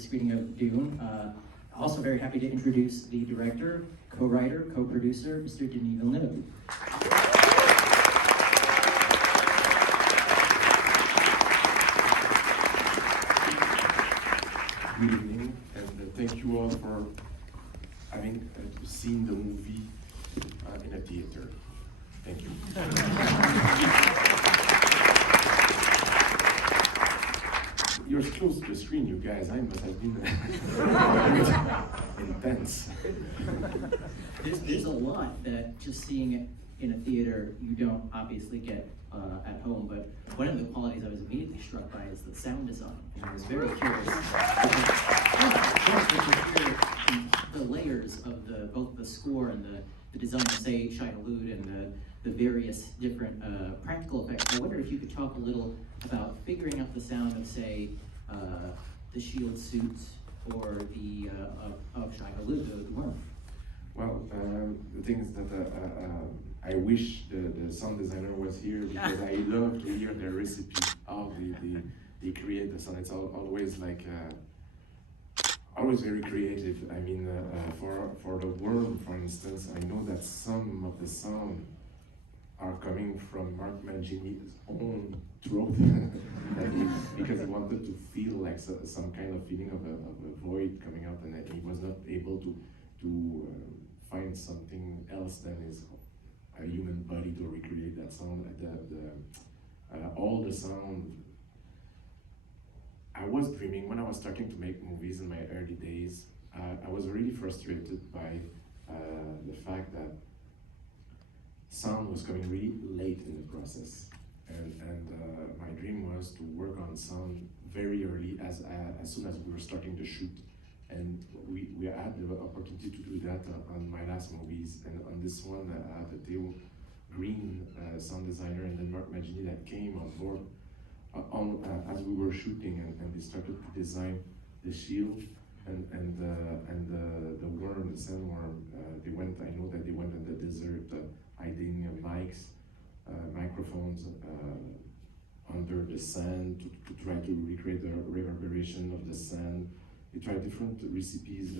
screening of Dune. Also very happy to introduce the director, co-writer, co-producer, Mr. Denis Villeneuve. Good evening, and thank you all for having seen the movie in a theater. Thank you. You're close to the screen, you guys. I must have been intense. There's a lot that just seeing it in a theater you don't obviously get at home, but one of the qualities I was immediately struck by is the sound design. And I was very curious to hear the layers of both the score and the design of, say, Shai-Hulud and the various different practical effects. I wonder if you could talk a little about figuring out the sound of, say, the shield suits or the of Shai-Hulud, the worm. Well, the thing is that I wish the sound designer was here, because I love to hear their recipe, how they create the sound. It's always like always very creative. I mean, for the worm, for instance, I know that some of the sound are coming from Mark Mangini's own throat, because he wanted to feel like some kind of feeling of a void coming out, and he was not able to find something else than a human body to recreate that sound. All the sound. I was dreaming when I was starting to make movies in my early days. I was really frustrated by the fact that sound was coming really late in the process, and my dream was to work on sound very early, as soon as we were starting to shoot. And we had the opportunity to do that on my last movies, and on this one I had a Theo Green sound designer, and then Mark Mangini that came on board as we were shooting, and they started to design the shield and the worm, the sandworm. I know that they went in the desert, hiding mics, microphones under the sand to try to recreate the reverberation of the sand. They tried different recipes.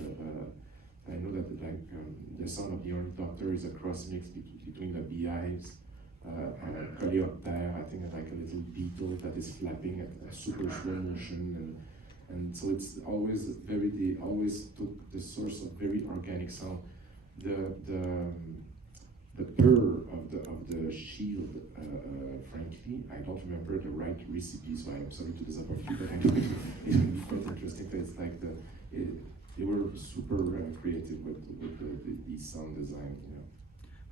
I know that the sound of the ornithopter is a cross mix between the beehives, coleoptère, I think like a little beetle that is flapping at a super slow motion, and so it's always they always took the source of very organic sound. The purr of the shield, frankly, I don't remember the right recipe, so I'm sorry to disappoint you, but I know it will be quite interesting. It's like they were super creative with the sound design. You know.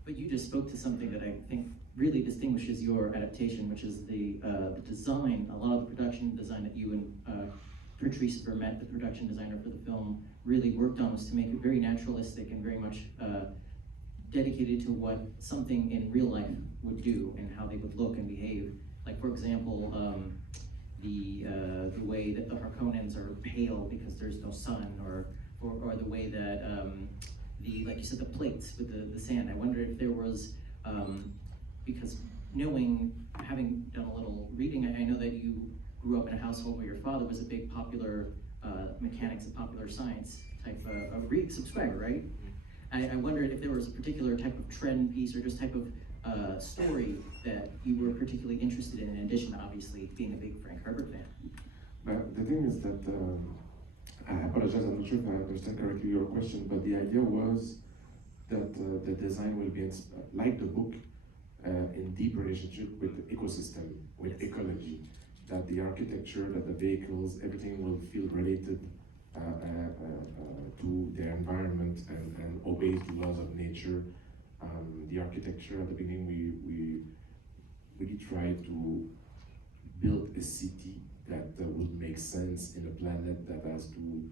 But you just spoke to something that I think really distinguishes your adaptation, which is the design. A lot of the production design that you and Patrice Vermette, the production designer for the film, really worked on was to make it very naturalistic and very much dedicated to what something in real life would do and how they would look and behave. Like, for example, the way that the Harkonnens are pale because there's no sun, or the way that like you said, the plates with the sand. I wonder if there was, because having done a little reading, I know that you grew up in a household where your father was a big popular mechanics and popular science type of subscriber, right? I wondered if there was a particular type of trend piece or just type of story that you were particularly interested in addition to obviously being a big Frank Herbert fan. But the thing is that, I apologize, I'm not sure if I understand correctly your question, but the idea was that the design will be, like the book, in deep relationship with the ecosystem, with ecology, that the architecture, that the vehicles, everything will feel related to their environment and obeys the laws of nature. The architecture at the beginning, we really tried to build a city that will make sense in a planet that has to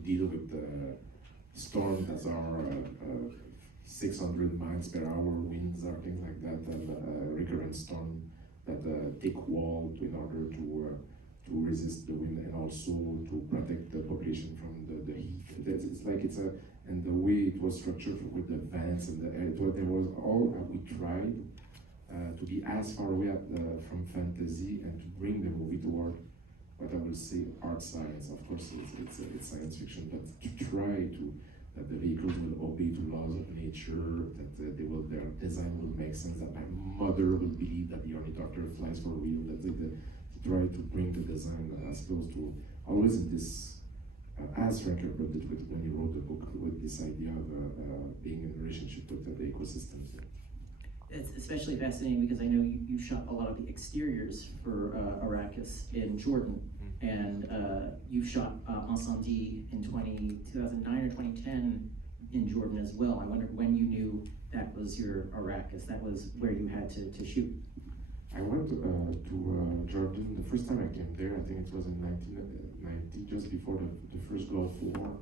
deal with storms that are 600 miles per hour winds or things like that, and recurrent storm that take wall in order to resist the wind, and also to protect the population from the heat. It's like and the way it was structured with the vents and the air, there was all that we tried to be as far away from fantasy and to bring the movie toward what I will say art science. Of course, it's science fiction, but to try to that the vehicles will obey to laws of nature, that their design will make sense, that my mother will believe that the ornithopter flies for real, that to try to bring the design as close to, always in this, as Frank Herbert did when he wrote the book, with this idea of being in relationship with the ecosystems. It's especially fascinating because I know you shot a lot of the exteriors for Arrakis in Jordan, and you shot Incendie in 2009 or 2010 in Jordan as well. I wondered when you knew that was your Arrakis, that was where you had to shoot. I went to Jordan the first time I came there. I think it was in 1990, just before the first Gulf War.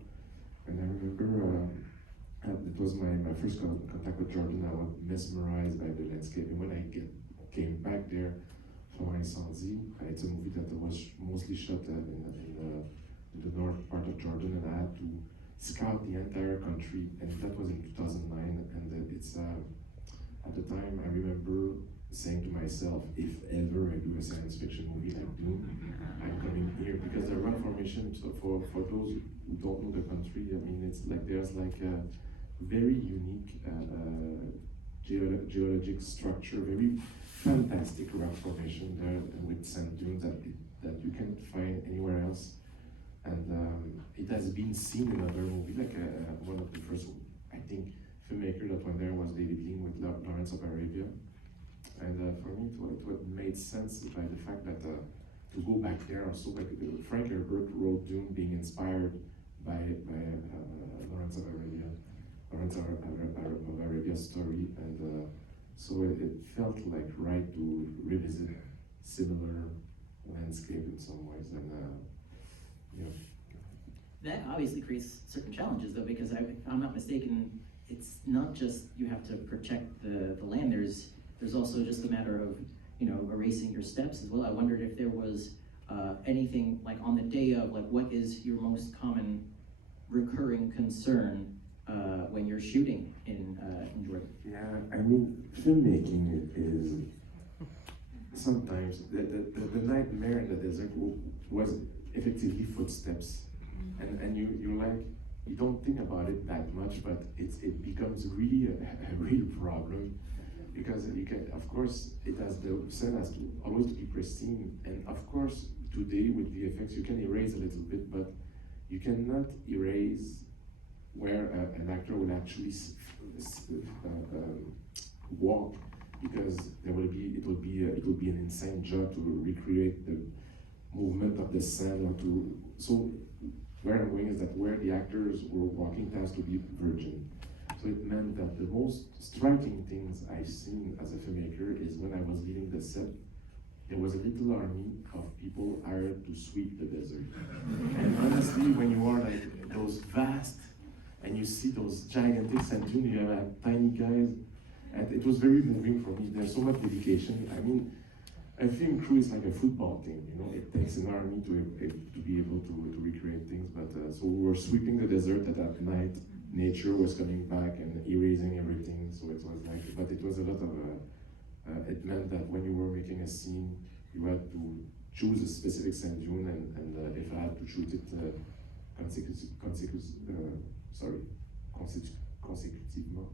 And I remember it was my first contact with Jordan. I was mesmerized by the landscape. And when I came back there for Incendie, it's a movie that was mostly shot in the north part of Jordan, and I had to scout the entire country. And that was in 2009. And it's at the time I remember saying to myself, if ever I do a science fiction movie like Dune, I'm coming here, because the rock formation, so for those who don't know the country, I mean, it's like there's like a very unique geologic structure, very fantastic rock formation there with sand dunes that you can't find anywhere else. And it has been seen in other movies, like one of the first, I think, filmmaker that went there was David Lean with Lawrence of Arabia. And for me, it made sense by the fact that to go back there also, like Frank Herbert wrote Dune being inspired by Lawrence of Arabia's story, and so it felt like right to revisit similar landscape in some ways, and That obviously creates certain challenges though, because if I'm not mistaken, it's not just you have to protect the land, there's also just a matter of, erasing your steps as well. I wondered if there was anything like on the day of, like what is your most common recurring concern when you're shooting in Jordan? yeah, I mean, filmmaking is sometimes the nightmare in the desert was effectively footsteps, and you don't think about it that much, but it becomes really a real problem. Because you can, of course, the scene has to always be pristine, and of course, today with VFX you can erase a little bit, but you cannot erase where an actor will actually walk, because it will be an insane job to recreate the movement of the sand, so where I'm going is that where the actors were walking has to be virgin. So it meant that the most striking things I've seen as a filmmaker is when I was leaving the set, there was a little army of people hired to sweep the desert. And honestly, when you are like those vast, and you see those gigantic sand dunes, you have like tiny guys, and it was very moving for me. There's so much dedication. I mean, a film crew is like a football team, it takes an army to be able to recreate things, but so we were sweeping the desert, and at night, nature was coming back and erasing everything, so it was like, but it was a lot of, it meant that when you were making a scene, you had to choose a specific sand dune, and if I had to shoot it consecutivement.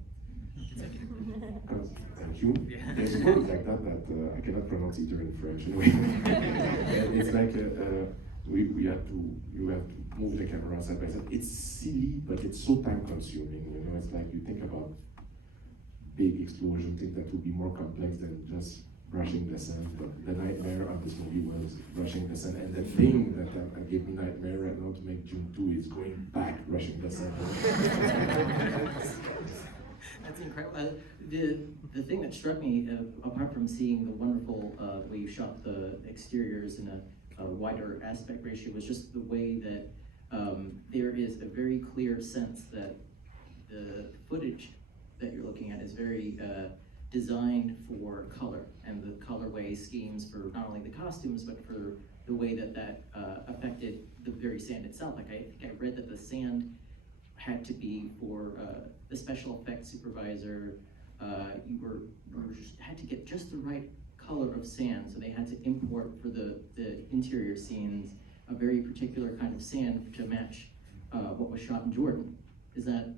Thank you. There's a word like that I cannot pronounce either in French anyway. It's like you have to move the camera side by side. It's silly, but it's so time consuming. It's like you think about big explosion, things that would be more complex than just brushing the sand. But the nightmare of this movie was brushing the sand, and the thing that gave me nightmare right now to make Dune 2 is going back brushing the sand. That's incredible. The thing that struck me, apart from seeing the wonderful way you shot the exteriors in a wider aspect ratio, was just the way that there is a very clear sense that the footage that you're looking at is very designed for color, and the colorway schemes for not only the costumes, but for the way that affected the very sand itself. Like I think I read that the sand had to be for the special effects supervisor, you had to get just the right color of sand, so they had to import for the interior scenes a very particular kind of sand to match what was shot in Jordan. Is that?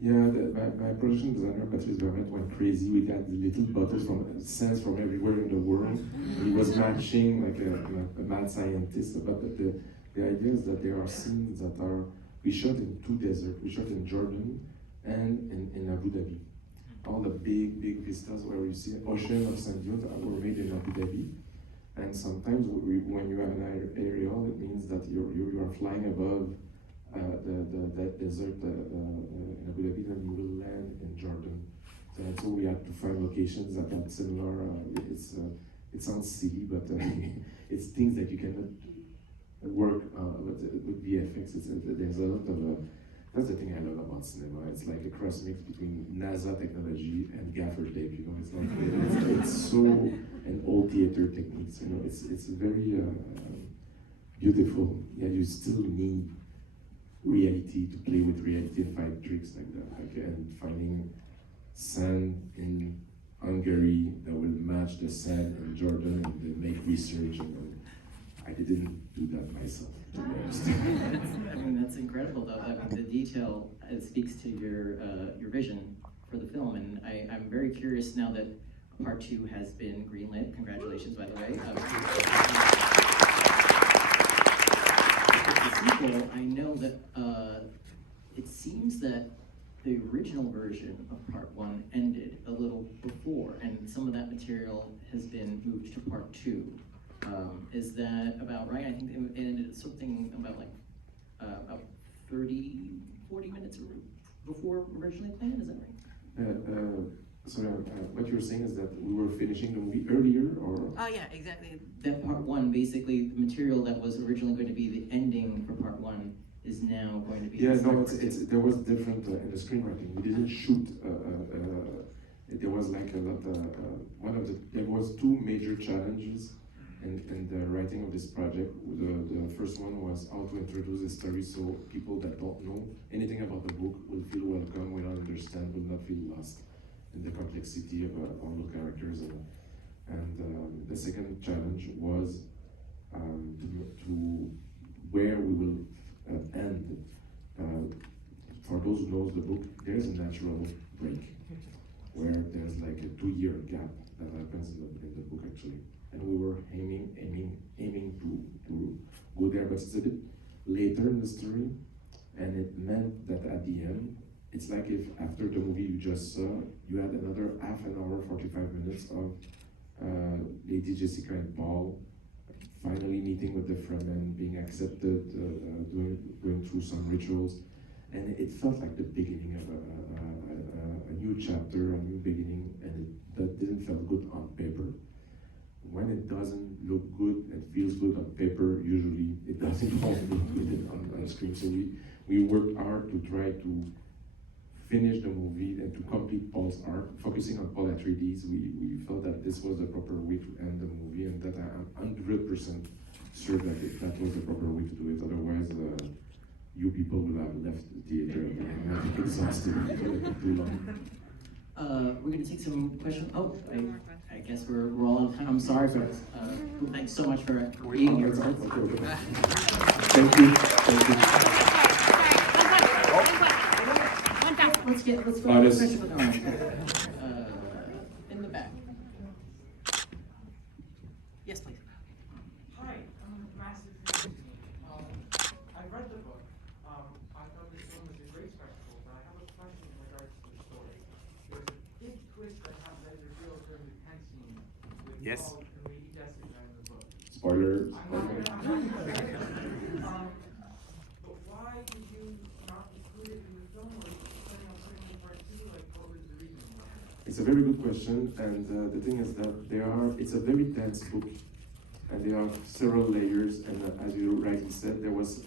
Yeah, my production designer, Patrice Vermette, went crazy. We got the little bottles from sands from everywhere in the world. He was matching like a mad scientist. But the idea is that there are scenes that are, we shot in two deserts. We shot in Jordan and in Abu Dhabi. All the big vistas where you see ocean of sand dunes were made in Abu Dhabi. And sometimes when you have an aerial, it means that you are flying above that desert in Abu Dhabi, then you will land in Jordan. So we had to find locations that are similar. It sounds silly, but it's things that you cannot work with VFX. There's a lot of that's the thing I love about cinema. It's like a cross mix between NASA technology and gaffer tape. You know, it's like it's so an old theater techniques. You know, it's very beautiful. Yeah, you still need reality to play with reality and find tricks like that. Like, and finding sand in Hungary that will match the sand in Jordan, and they make research. And I didn't do that myself. To be honest. I mean, that's incredible, though. The detail speaks to your vision for the film, and I'm very curious now that part 2 has been greenlit. Congratulations, by the way. The sequel, I know that it seems that the original version of part 1 ended a little before, and some of that material has been moved to part 2. Is that about right? I think it ended something about like about 40 minutes before originally planned. Is that right? Sorry, what you're saying is that we were finishing the movie earlier, or? Oh yeah, exactly. That part 1, basically, the material that was originally going to be the ending for part 1 is now going to be. Yeah, no, there was different in the screenwriting. We didn't shoot. There was like a lot. There was 2 major challenges in the writing of this project. The first one was how to introduce the story so people that don't know anything about the book will feel welcome, will understand, will not feel lost in the complexity of all the characters. And the second challenge was to where we will end. For those who knows the book, there's a natural break where there's like a 2-year gap that happens in the book actually. And we were aiming to go there, but it's a bit later in the story, and it meant that at the end, it's like if after the movie you just saw, you had another half an hour, 45 minutes of Lady Jessica and Paul finally meeting with the Fremen, being accepted, going through some rituals, and it felt like the beginning of a new chapter, a new beginning, and that didn't feel good on paper. When it doesn't look good and feels good on paper, usually it doesn't look good on screen. So we worked hard to try to finish the movie and to complete Paul's arc, focusing on Paul Atreides. We felt that this was the proper way to end the movie, and that I'm 100% sure that that was the proper way to do it. Otherwise, you people will have left the theater and exhausted for too long. We're going to take some questions. Oh, I guess we're all out of time. I'm sorry, but thanks so much for being here. Thank you. Thank you. Let's go to the question in the back. Yes, please. Hi, I'm a massive fan. I read the book. I thought this film was a great spectacle, but I have a question in regards to the story. There's a big twist that happens revealed during the tent scene with Yes. Paul and Lady Jessica in the book. Spoilers. But why did you not include it in the film, or planning on putting it in part 2? Like, what was the reason why? It's a very good question, and the thing is that it's a very dense book, and there are several layers, and as you rightly said, there was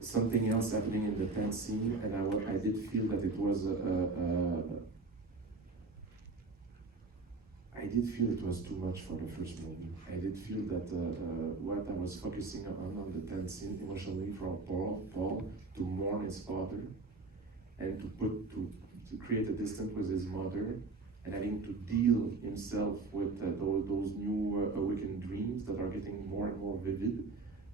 something else happening in the tent scene, and I did feel that it was I did feel it was too much for the first movie. I did feel that what I was focusing on the tent scene emotionally for Paul to mourn his father, and to create a distance with his mother, and having to deal himself with those new awakened dreams that are getting more and more vivid.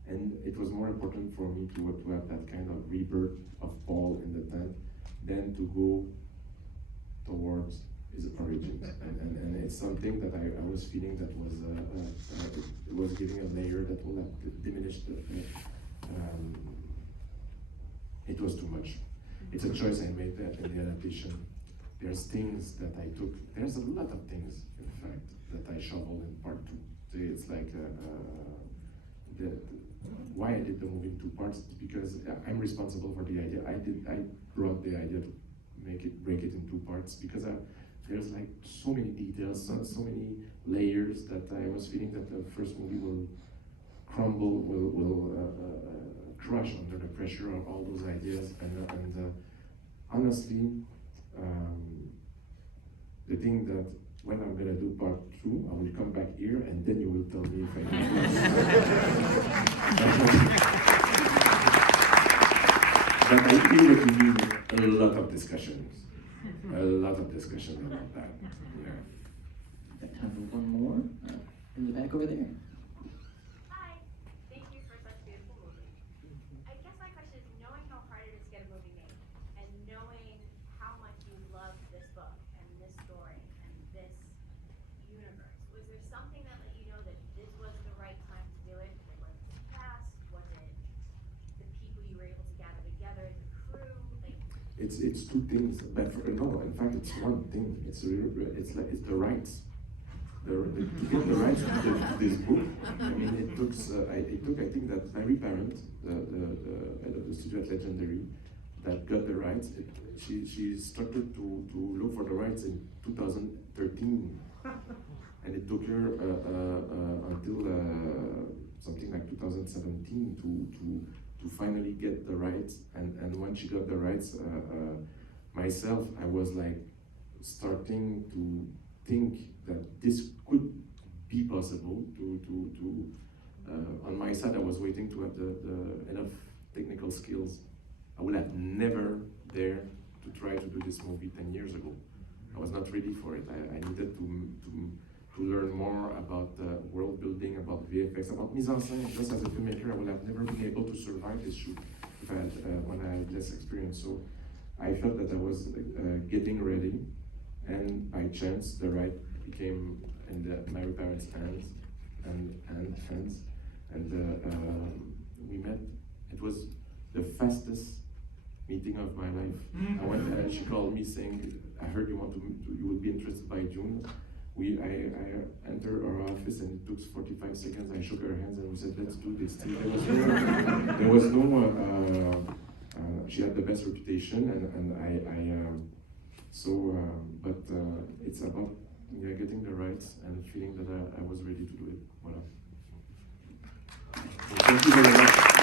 And it was more important for me to have that kind of rebirth of Paul in the tent than to go towards his origins. And it's something that I was feeling that was it was giving a layer that will have diminished it was too much. It's a choice I made that in the adaptation. There's things that I took, there's a lot of things, in fact, that I shoveled in part 2. It's like, why I did the movie in 2 parts is because I'm responsible for the idea. I brought the idea to break it in 2 parts because there's like so many details, so many layers that I was feeling that the first movie will crumble, will crush under the pressure of all those ideas. And honestly, the thing that when I'm gonna do part 2, I will come back here and then you will tell me if I But I feel that we need a lot of discussions. A lot of discussion about that. Yeah. Got time for one more in the back over there. Hi, thank you for such a beautiful movie. I guess my question is, knowing how hard it is to get a movie made, and knowing how much you love this book and this story and this universe, was there something that let you know that this was the right time to do it? Like, was it the cast? Was it the people you were able to gather together, the crew? Like, It's 2 things, but no, in fact it's 1 thing. It's the rights. To get the rights to this book, I mean, it took I think that Mary Parent, the head of the studio at Legendary, that got the rights. She started to look for the rights in 2013, and it took her until something like 2017 to finally get the rights. And when she got the rights, myself, I was like starting to think that this could be possible. On my side, I was waiting to have the enough technical skills. I would have never dared to try to do this movie 10 years ago. I was not ready for it. I needed to learn more about world building, about VFX, about mise en scène. Just as a filmmaker, I would have never been able to survive this shoot if when I had less experience. So I felt that I was getting ready, and by chance, the right became in my parents' hands, and we met. It was the fastest meeting of my life. I went. She called me saying, "I heard you would be interested by Dune." I entered her office and it took 45 seconds. I shook her hands and we said, "Let's do this." There was no. She had the best reputation, and but it's about getting the rights and feeling that I was ready to do it. Voilà. Thank you very much.